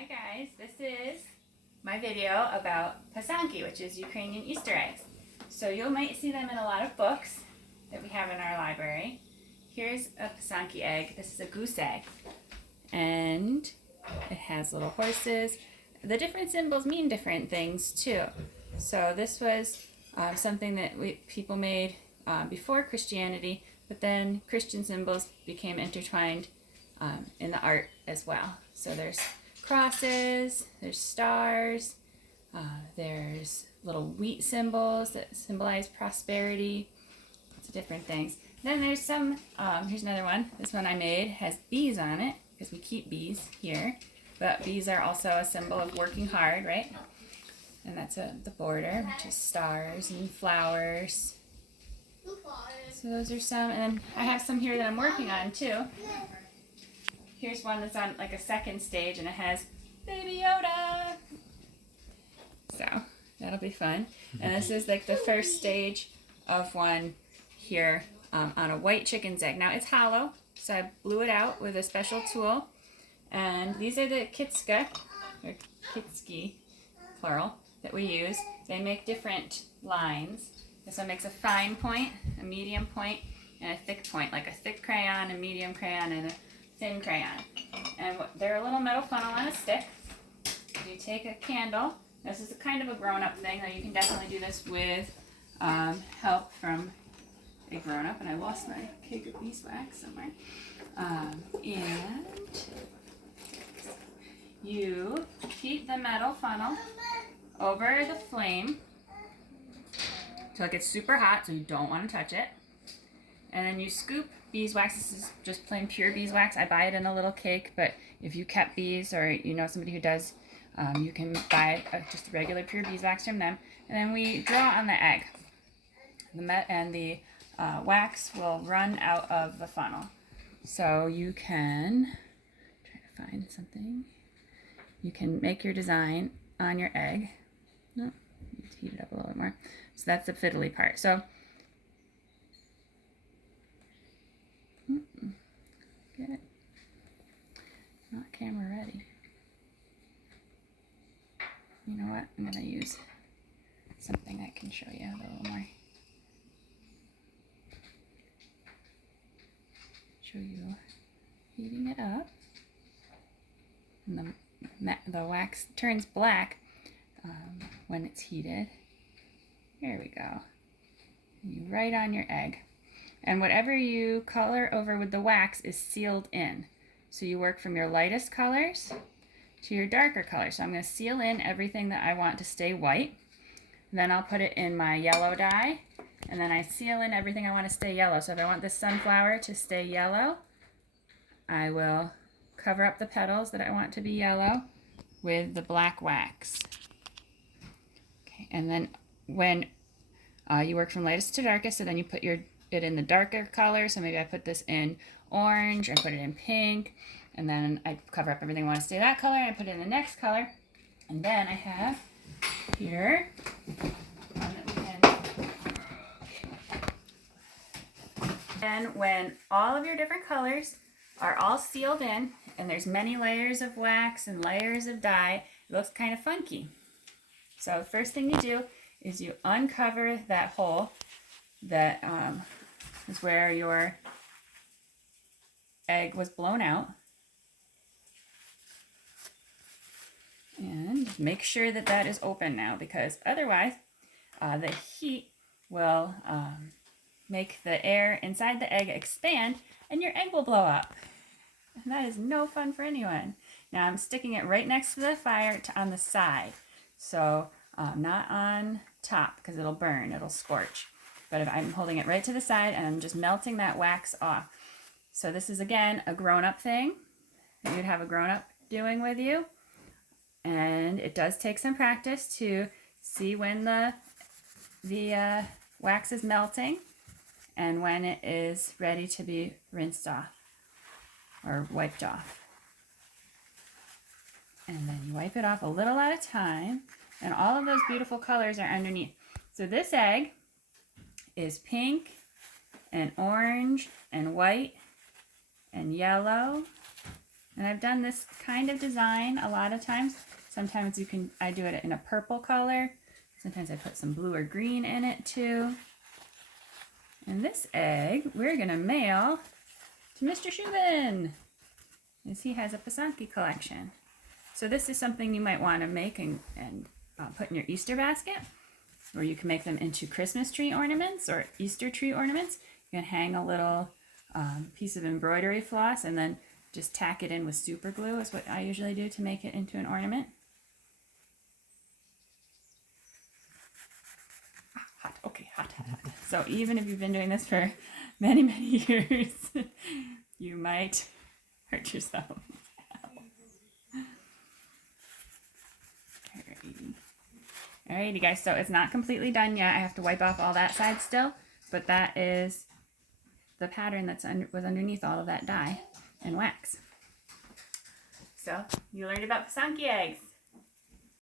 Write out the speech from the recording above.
Hi guys, this is my video about Pysanky, which is Ukrainian Easter eggs. So you might see them in a lot of books that we have in our library. Here's a Pysanky egg. This is a goose egg. And it has little horses. The different symbols mean different things too. So this was something that people made before Christianity, but then Christian symbols became intertwined in the art as well. So there's crosses, there's stars, there's little wheat symbols that symbolize prosperity, lots of different things. Then there's some, here's another one. This one I made has bees on it because we keep bees here. But bees are also a symbol of working hard, right? And that's the border, which is stars and flowers. So those are some, and then I have some here that I'm working on too. Here's one that's on like a second stage and it has Baby Yoda. So that'll be fun. And this is like the first stage of one here on a white chicken's egg. Now it's hollow, so I blew it out with a special tool. And these are the kitska, or kitski, plural, that we use. They make different lines. This one makes a fine point, a medium point, and a thick point, like a thick crayon, a medium crayon, and a thin crayon. And they're a little metal funnel on a stick. You take a candle. This is kind of a grown-up thing, though you can definitely do this with help from a grown-up. And I lost my cake of beeswax somewhere. And you heat the metal funnel over the flame till it gets super hot, so you don't want to touch it. And then you scoop beeswax. This is just plain pure beeswax. I buy it in a little cake, but if you kept bees or you know somebody who does, you can buy just regular pure beeswax from them. And then we draw on the egg. The wax will run out of the funnel. So you can try to find something. You can make your design on your egg. Oh, let's heat it up a little bit more. So that's the fiddly part. So get it. Not camera ready. You know what? I'm gonna use something I can show you a little more. Show you heating it up. And the wax turns black when it's heated. There we go. You write on your egg. And whatever you color over with the wax is sealed in. So you work from your lightest colors to your darker colors. So I'm going to seal in everything that I want to stay white. Then I'll put it in my yellow dye. And then I seal in everything I want to stay yellow. So if I want this sunflower to stay yellow, I will cover up the petals that I want to be yellow with the black wax. Okay, and then when you work from lightest to darkest, so then you put it in the darker color. So maybe I put this in orange, or put it in pink, and then I cover up everything I want to stay that color, and I put it in the next color. And then I have here one that we can. And when all of your different colors are all sealed in, and there's many layers of wax and layers of dye, it looks kind of funky. So the first thing you do is you uncover that hole that is where your egg was blown out. And make sure that that is open now, because otherwise the heat will make the air inside the egg expand and your egg will blow up. And that is no fun for anyone. Now I'm sticking it right next to the fire on the side. So not on top, because it'll burn, it'll scorch. But if I'm holding it right to the side and I'm just melting that wax off. So this is again a grown-up thing that you'd have a grown-up doing with you. And it does take some practice to see when the wax is melting and when it is ready to be rinsed off or wiped off. And then you wipe it off a little at a time, and all of those beautiful colors are underneath. So this egg is pink and orange and white and yellow And I've done this kind of design a lot of times. Sometimes I do it in a purple color. Sometimes I put some blue or green in it too. And this egg we're gonna mail to Mr. Shubin, as he has a Pysanky collection. So this is something you might want to make and put in your Easter basket, or you can make them into Christmas tree ornaments or Easter tree ornaments. You can hang a little piece of embroidery floss and then just tack it in with super glue is what I usually do to make it into an ornament. Hot, okay, hot. So even if you've been doing this for many, many years, you might hurt yourself. Alrighty guys, so it's not completely done yet. I have to wipe off all that side still, but that is the pattern that was underneath all of that dye and wax. So you learned about Pysanky eggs.